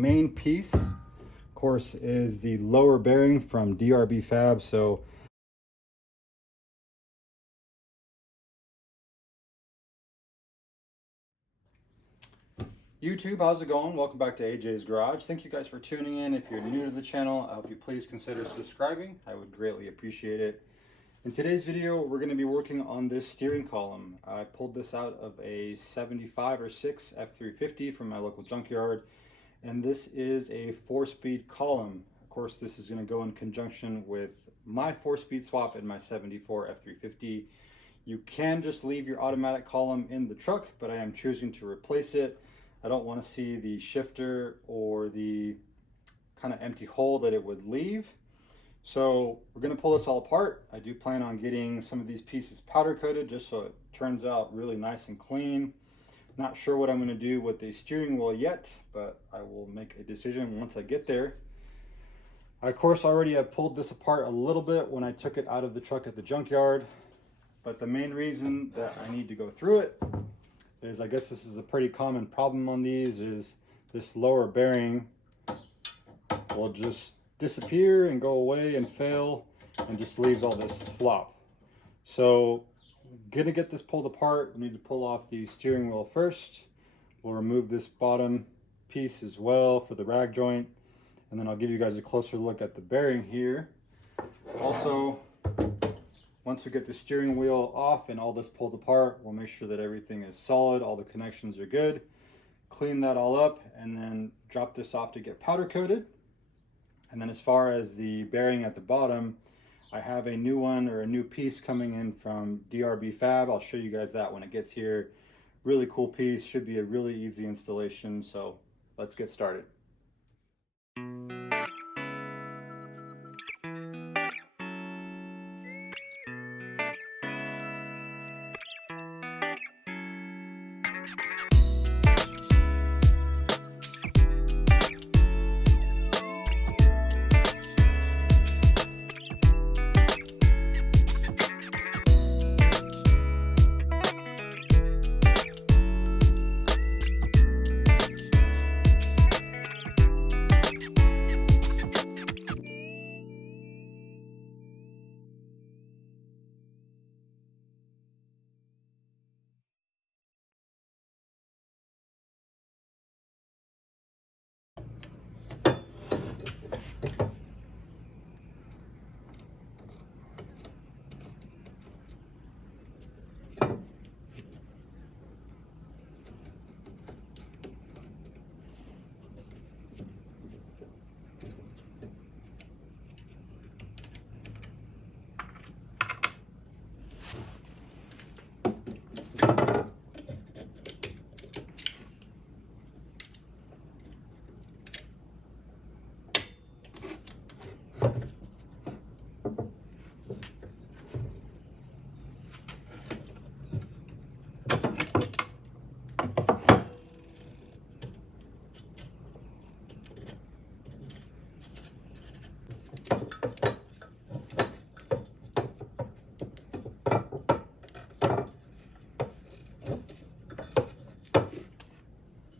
main piece, of course, is the lower bearing from DRB Fab. So YouTube, how's it going? Welcome back to AJ's Garage. Thank you guys for tuning in. If you're new to the channel, I hope you please consider subscribing. I would greatly appreciate it. In today's video, we're going to be working on this steering column. I pulled this out of a 75 or 6 F350 from my local junkyard, and this is a 4-speed column. Of course, this is going to go in conjunction with my 4-speed swap in my 74 F350. You can just leave your automatic column in the truck, but I am choosing to replace it. I don't want to see the shifter or the kind of empty hole that it would leave. So we're going to pull this all apart. I do plan on getting some of these pieces powder coated just so it turns out really nice and clean. Not sure what I'm going to do with the steering wheel yet, but I will make a decision once I get there. I, of course, already have pulled this apart a little bit when I took it out of the truck at the junkyard, but the main reason that I need to go through it is, I guess this is a pretty common problem on these, is this lower bearing will just disappear and go away and fail and just leaves all this slop. So gonna get this pulled apart. We need to pull off the steering wheel first. We'll remove this bottom piece as well for the rag joint, and then I'll give you guys a closer look at the bearing here. Also, once we get the steering wheel off and all this pulled apart, we'll make sure that everything is solid, all the connections are good, clean that all up, and then drop this off to get powder coated. And then as far as the bearing at the bottom, I have a new one, or a new piece, coming in from DRB Fab. I'll show you guys that when it gets here. Really cool piece, should be a really easy installation, so let's get started.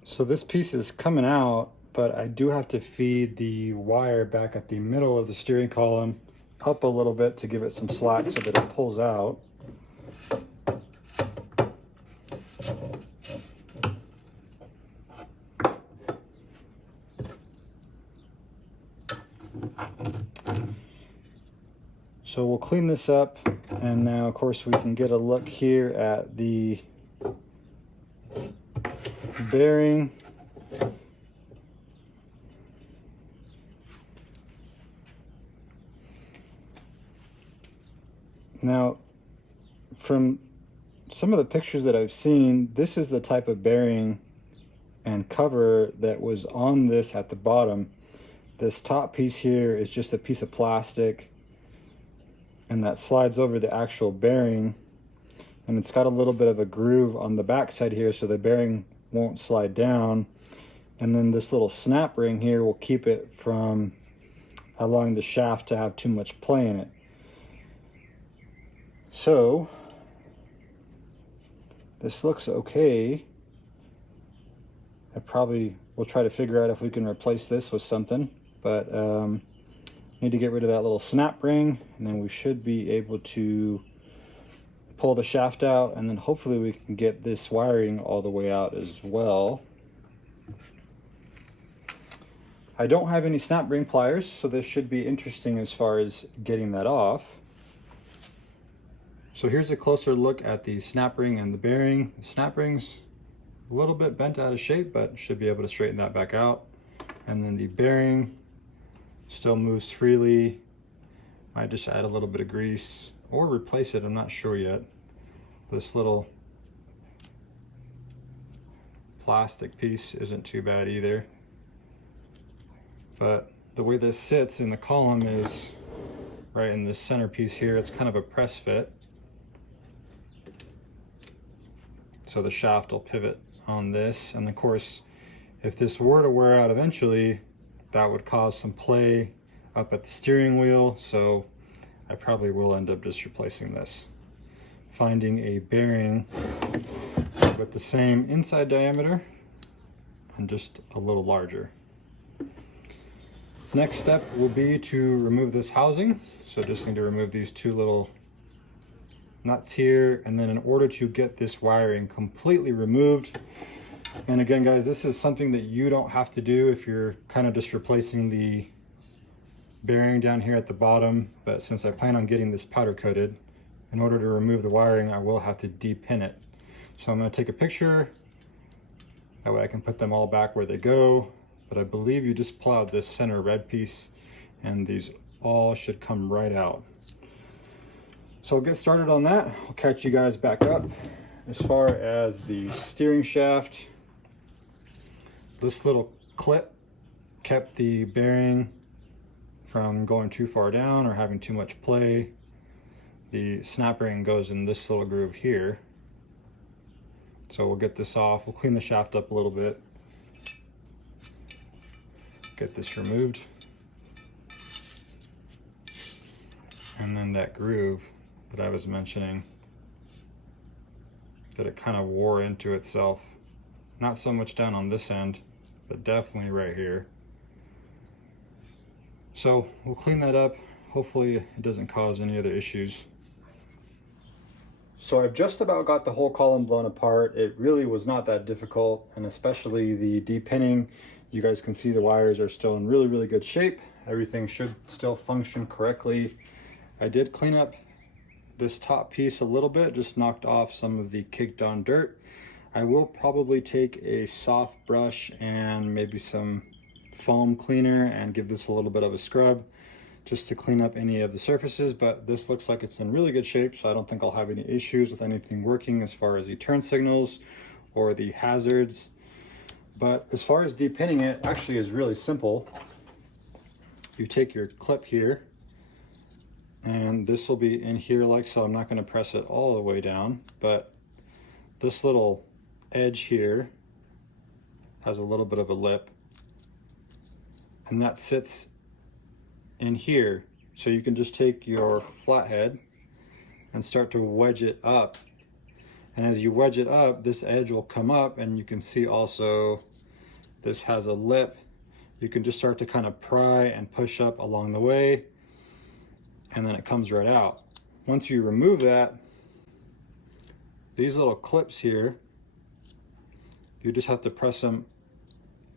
So this piece is coming out, but I do have to feed the wire back at the middle of the steering column up a little bit to give it some slack so that it pulls out. So we'll clean this up, and now of course we can get a look here at the bearing. Now, from some of the pictures that I've seen, this is the type of bearing and cover that was on this at the bottom. This top piece here is just a piece of plastic, and that slides over the actual bearing, and it's got a little bit of a groove on the back side here so the bearing won't slide down, and then this little snap ring here will keep it from allowing the shaft to have too much play in it. So this looks okay. I probably we'll try to figure out if we can replace this with something. But need to get rid of that little snap ring, and then we should be able to pull the shaft out, and then hopefully we can get this wiring all the way out as well. I don't have any snap ring pliers, so this should be interesting as far as getting that off. So here's a closer look at the snap ring and the bearing. The snap ring's a little bit bent out of shape, but should be able to straighten that back out. And then the bearing still moves freely. Might just add a little bit of grease or replace it, I'm not sure yet. This little plastic piece isn't too bad either. But the way this sits in the column is right in this center piece here. It's kind of a press fit. So the shaft will pivot on this. And of course, if this were to wear out eventually, that would cause some play up at the steering wheel. So I probably will end up just replacing this. Finding a bearing with the same inside diameter and just a little larger. Next step will be to remove this housing. So just need to remove these two little nuts here, and then in order to get this wiring completely removed, and again guys, this is something that you don't have to do if you're kind of just replacing the bearing down here at the bottom, but since I plan on getting this powder coated, in order to remove the wiring I will have to depin it. So I'm going to take a picture, that way I can put them all back where they go, but I believe you just pull out this center red piece and these all should come right out. So I'll get started on that. I'll catch you guys back up. As far as the steering shaft, this little clip kept the bearing from going too far down or having too much play. The snap ring goes in this little groove here. So we'll get this off. We'll clean the shaft up a little bit. Get this removed. And then that groove that I was mentioning, that it kind of wore into itself. Not so much down on this end, but definitely right here. So we'll clean that up. Hopefully it doesn't cause any other issues. So I've just about got the whole column blown apart. It really was not that difficult, and especially the depinning. You guys can see the wires are still in really, really good shape. Everything should still function correctly. I did clean up this top piece a little bit, just knocked off some of the kicked on dirt. I will probably take a soft brush and maybe some foam cleaner and give this a little bit of a scrub just to clean up any of the surfaces, but this looks like it's in really good shape, so I don't think I'll have any issues with anything working as far as the turn signals or the hazards. But as far as depinning it, actually is really simple. You take your clip here, and this will be in here like so. I'm not going to press it all the way down, but this little edge here has a little bit of a lip, and that sits in here. So you can just take your flathead and start to wedge it up, and as you wedge it up, this edge will come up, and you can see also this has a lip. You can just start to kind of pry and push up along the way, and then it comes right out. Once you remove that, these little clips here, you just have to press them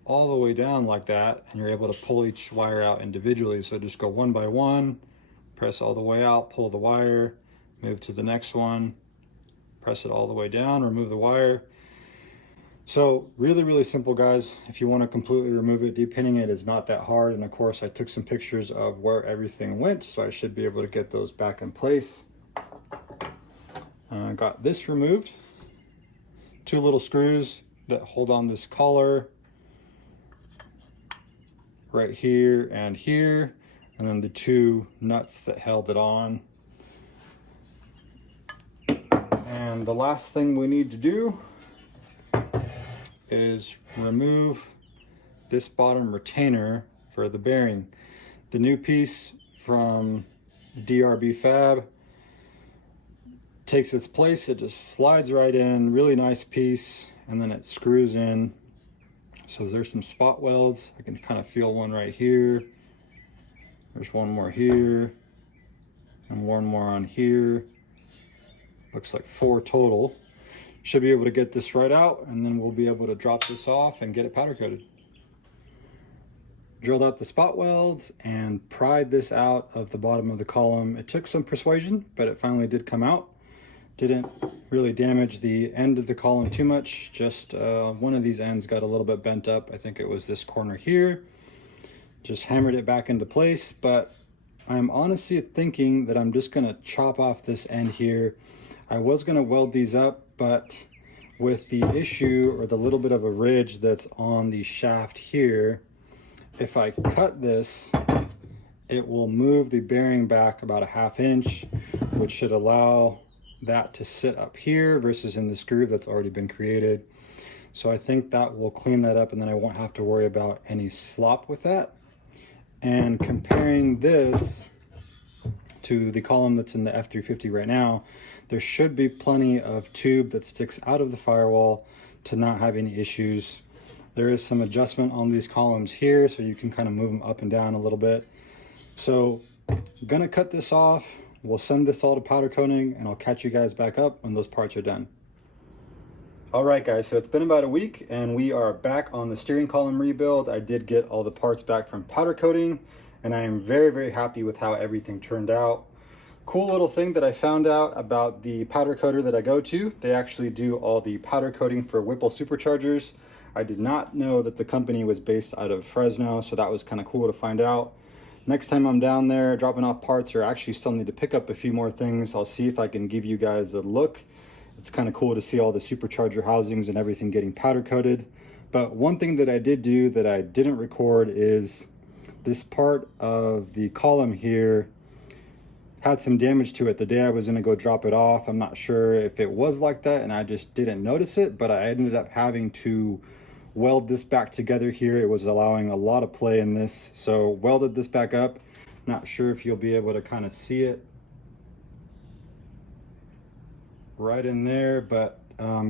all the way down like that, and you're able to pull each wire out individually. So just go one by one, press all the way out, pull the wire, move to the next one, press it all the way down, remove the wire. So really, really simple, guys. If you want to completely remove it, depinning it is not that hard. And of course, I took some pictures of where everything went, so I should be able to get those back in place. Got this removed. Two little screws that hold on this collar right here, and then the two nuts that held it on. And the last thing we need to do is remove this bottom retainer for the bearing. The new piece from DRB Fab takes its place. It just slides right in, really nice piece, and then it screws in So there's some spot welds. I can kind of feel one right here. There's one more here, and one more on here. Looks like 4 total. Should be able to get this right out, and then we'll be able to drop this off and get it powder coated. Drilled out the spot welds and pried this out of the bottom of the column. It took some persuasion, but it finally did come out. Didn't really damage the end of the column too much. Just one of these ends got a little bit bent up. I think it was this corner here. Just hammered it back into place, but I'm honestly thinking that I'm just gonna chop off this end here. I was gonna weld these up, but with the issue or the little bit of a ridge that's on the shaft here, if I cut this, it will move the bearing back about a 1/2 inch, which should allow that to sit up here versus in this groove that's already been created. So I think that will clean that up, and then I won't have to worry about any slop with that. And comparing this to the column that's in the F350 right now, there should be plenty of tube that sticks out of the firewall to not have any issues. There is some adjustment on these columns here, so you can kind of move them up and down a little bit. So I'm gonna cut this off. We'll send this all to powder coating, and I'll catch you guys back up when those parts are done. All right, guys, so it's been about a week, and we are back on the steering column rebuild. I did get all the parts back from powder coating, and I am very, very happy with how everything turned out. Cool little thing that I found out about the powder coater that I go to. They actually do all the powder coating for Whipple superchargers. I did not know that the company was based out of Fresno, so that was kind of cool to find out. Next time I'm down there dropping off parts, or actually still need to pick up a few more things, I'll see if I can give you guys a look. It's kind of cool to see all the supercharger housings and everything getting powder coated. But one thing that I did do that I didn't record is this part of the column here had some damage to it the day I was gonna go drop it off. I'm not sure if it was like that and I just didn't notice it, but I ended up having to weld this back together here. It was allowing a lot of play in this, so welded this back up. Not sure if you'll be able to kind of see it right in there, but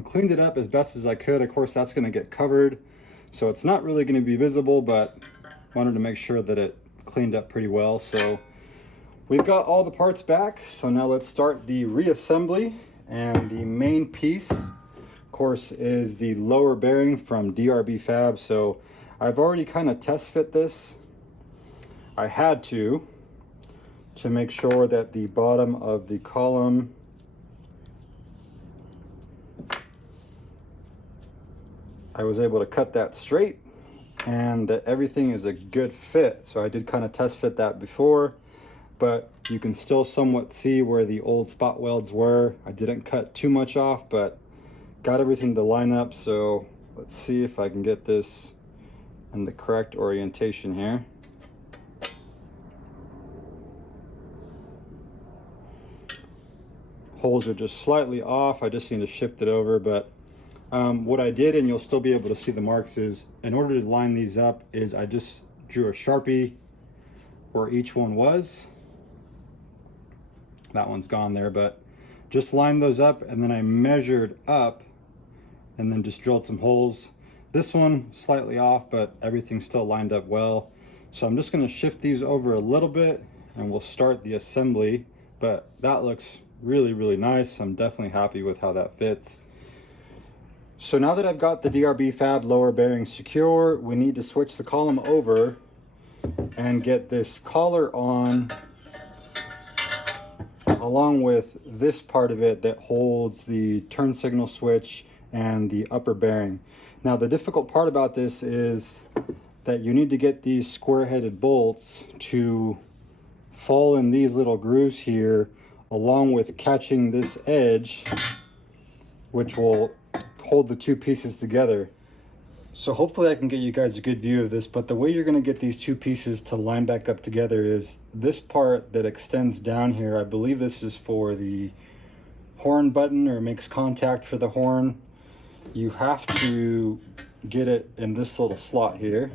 cleaned it up as best as I could. Of course, that's going to get covered, so it's not really going to be visible, but wanted to make sure that it cleaned up pretty well. So we've got all the parts back, so now let's start the reassembly. And the main piece, of course, is the lower bearing from DRB Fab. So I've already kind of test fit this. I had to make sure that the bottom of the column I was able to cut that straight and that everything is a good fit. So I did kind of test fit that before, but you can still somewhat see where the old spot welds were. I didn't cut too much off, but got everything to line up. So let's see if I can get this in the correct orientation here. Holes are just slightly off. I just need to shift it over, but what I did, and you'll still be able to see the marks, is in order to line these up is I just drew a Sharpie where each one was. That one's gone there, but just lined those up, and then I measured up and then just drilled some holes. This one slightly off, but everything's still lined up well. So I'm just going to shift these over a little bit and we'll start the assembly, but that looks really, really nice. I'm definitely happy with how that fits. So now that I've got the DRB Fab lower bearing secure, we need to switch the column over and get this collar on, along with this part of it that holds the turn signal switch and the upper bearing. Now the difficult part about this is that you need to get these square-headed bolts to fall in these little grooves here, along with catching this edge, which will hold the two pieces together. So hopefully I can get you guys a good view of this, but the way you're going to get these two pieces to line back up together is this part that extends down here. I believe this is for the horn button, or makes contact for the horn. You have to get it in this little slot here.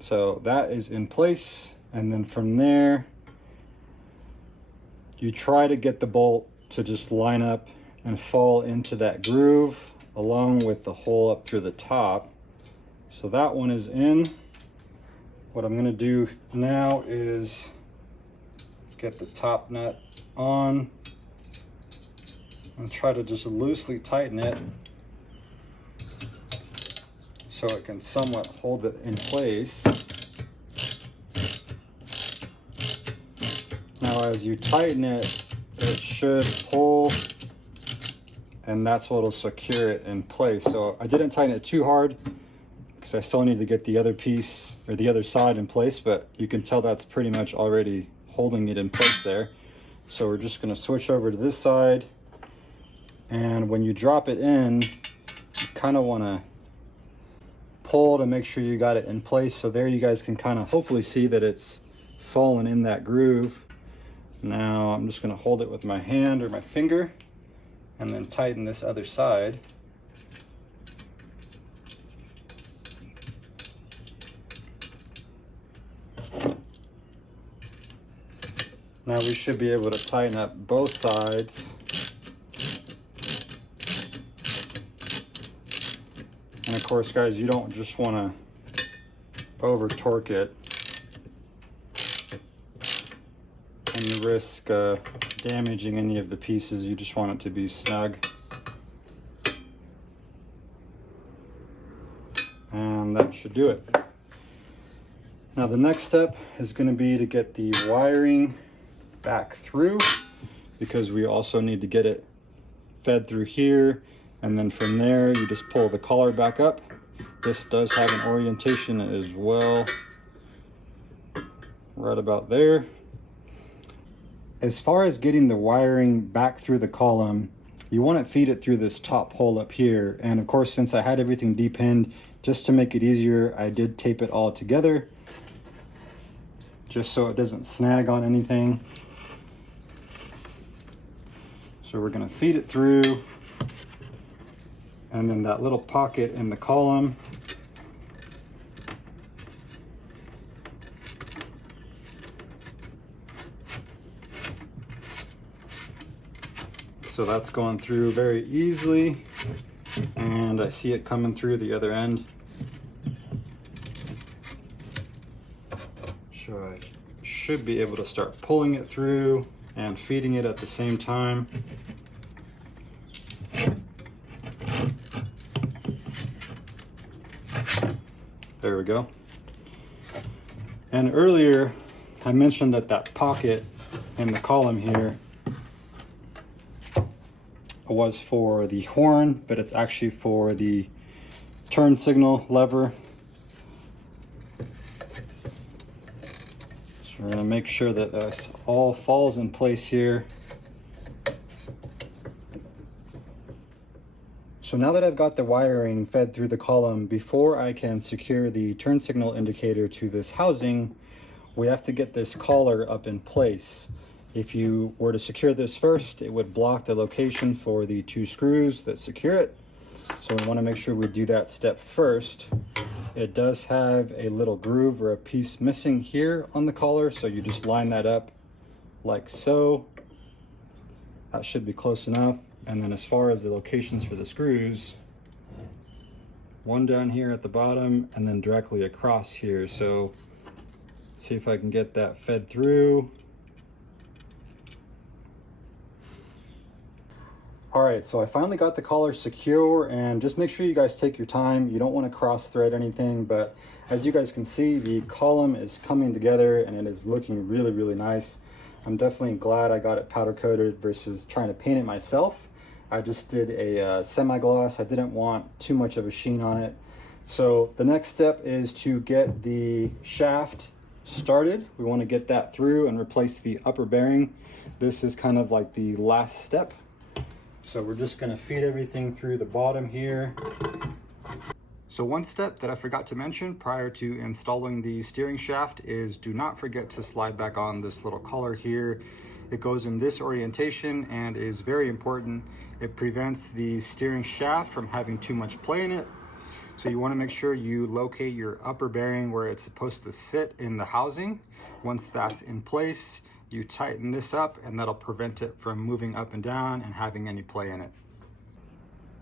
So that is in place, and then from there you try to get the bolt to just line up and fall into that groove along with the hole up through the top. So that one is in. What I'm gonna do now is get the top nut on and try to just loosely tighten it so it can somewhat hold it in place. Now as you tighten it, it should pull, and that's what will secure it in place. So I didn't tighten it too hard because I still need to get the other piece or the other side in place, but you can tell that's pretty much already holding it in place there. So we're just going to switch over to this side, and when you drop it in, you kind of want to pull to make sure you got it in place. So there you guys can kind of hopefully see that it's fallen in that groove. Now I'm just going to hold it with my hand or my finger and then tighten this other side. Now we should be able to tighten up both sides. And of course, guys, you don't just want to over torque it and you risk damaging any of the pieces. You just want it to be snug. And that should do it. Now the next step is going to be to get the wiring back through, because we also need to get it fed through here, and then from there you just pull the collar back up. This does have an orientation as well, right about there. As far as getting the wiring back through the column, you want to feed it through this top hole up here, and of course, since I had everything depinned, just to make it easier, I did tape it all together just so it doesn't snag on anything. So we're going to feed it through, and then that little pocket in the column, so that's going through very easily, and I see it coming through the other end. So I should be able to start pulling it through and feeding it at the same time. There we go. And earlier I mentioned that that pocket in the column here was for the horn, but it's actually for the turn signal lever. So we're going to make sure that this all falls in place here. So now that I've got the wiring fed through the column, before I can secure the turn signal indicator to this housing, we have to get this collar up in place. If you were to secure this first, it would block the location for the 2 screws that secure it. So we want to make sure we do that step first. It does have a little groove or a piece missing here on the collar, so you just line that up like so. That should be close enough. And then as far as the locations for the screws, one down here at the bottom and then directly across here. So let's see if I can get that fed through. All right, so I finally got the collar secure, and just make sure you guys take your time. You don't want to cross thread anything, but as you guys can see, the column is coming together and it is looking really, really nice. I'm definitely glad I got it powder coated versus trying to paint it myself. I just did a semi-gloss. I didn't want too much of a sheen on it. So the next step is to get the shaft started. We want to get that through and replace the upper bearing. This is kind of like the last step. So we're just going to feed everything through the bottom here. So one step that I forgot to mention prior to installing the steering shaft is do not forget to slide back on this little collar here. It goes in this orientation and is very important. It prevents the steering shaft from having too much play in it. So you want to make sure you locate your upper bearing where it's supposed to sit in the housing. Once that's in place, you tighten this up and that'll prevent it from moving up and down and having any play in it.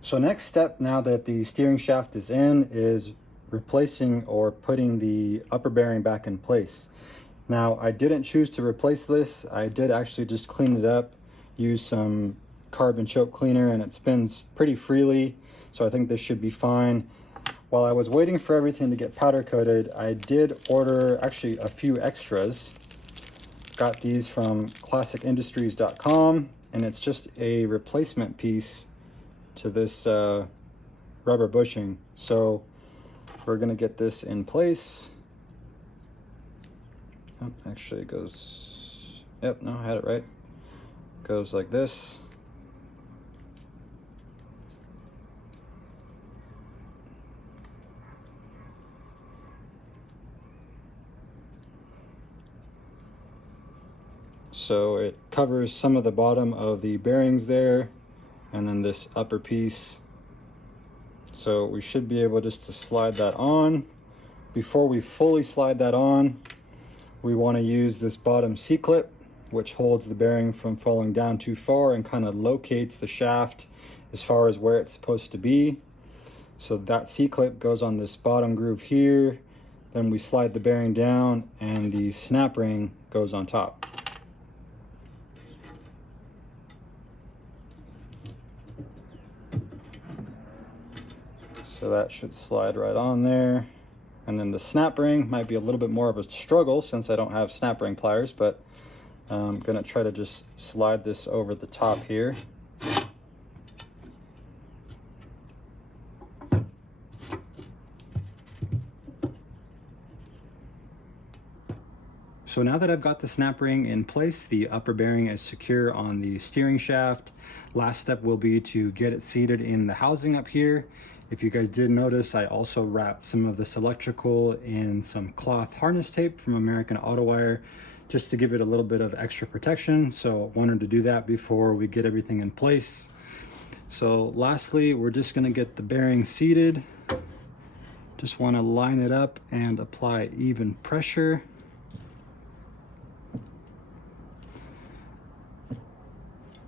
So next step, now that the steering shaft is in, is replacing or putting the upper bearing back in place. Now, I didn't choose to replace this. I did actually just clean it up, use some carbon choke cleaner, and it spins pretty freely, so I think this should be fine. While I was waiting for everything to get powder coated, I did order actually a few extras. Got these from classicindustries.com, and it's just a replacement piece to this rubber bushing. So we're gonna get this in place. Oh, actually it goes, yep, no, I had it right. Goes like this. So it covers some of the bottom of the bearings there, and then this upper piece. So we should be able just to slide that on. Before we fully slide that on, we want to use this bottom C-clip, which holds the bearing from falling down too far and kind of locates the shaft as far as where it's supposed to be. So that C-clip goes on this bottom groove here. Then we slide the bearing down and the snap ring goes on top. So that should slide right on there. And then the snap ring might be a little bit more of a struggle since I don't have snap ring pliers, but I'm gonna try to just slide this over the top here. So now that I've got the snap ring in place, the upper bearing is secure on the steering shaft. Last step will be to get it seated in the housing up here. If you guys did notice, I also wrapped some of this electrical in some cloth harness tape from American Auto Wire, just to give it a little bit of extra protection. So I wanted to do that before we get everything in place. So lastly, we're just gonna get the bearing seated. Just wanna line it up and apply even pressure.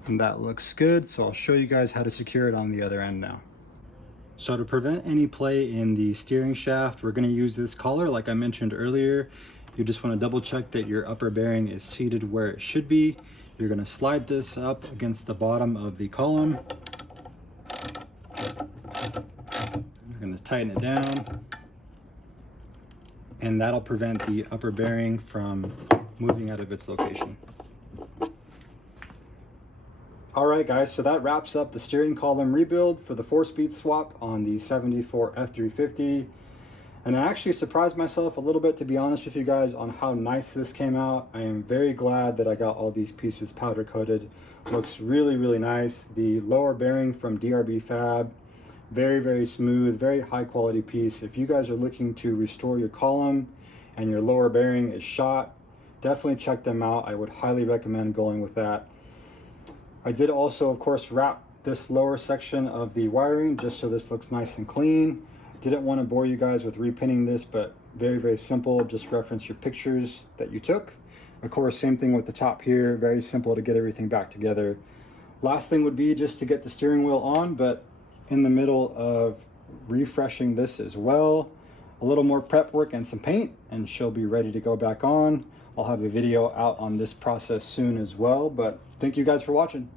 And that looks good, so I'll show you guys how to secure it on the other end now. So to prevent any play in the steering shaft, we're gonna use this collar like I mentioned earlier. You just wanna double check that your upper bearing is seated where it should be. You're gonna slide this up against the bottom of the column. You're gonna tighten it down. And that'll prevent the upper bearing from moving out of its location. All right, guys, so that wraps up the steering column rebuild for the 4-speed swap on the 74 F350. And I actually surprised myself a little bit, to be honest with you guys, on how nice this came out. I am very glad that I got all these pieces powder coated. Looks really, really nice. The lower bearing from DRB Fab, very, very smooth, very high quality piece. If you guys are looking to restore your column and your lower bearing is shot, definitely check them out. I would highly recommend going with that. I did also, of course, wrap this lower section of the wiring just so this looks nice and clean. Didn't want to bore you guys with repinning this, but very, very simple. Just reference your pictures that you took. Of course, same thing with the top here. Very simple to get everything back together. Last thing would be just to get the steering wheel on, but in the middle of refreshing this as well. A little more prep work and some paint, and she'll be ready to go back on. I'll have a video out on this process soon as well, but thank you guys for watching.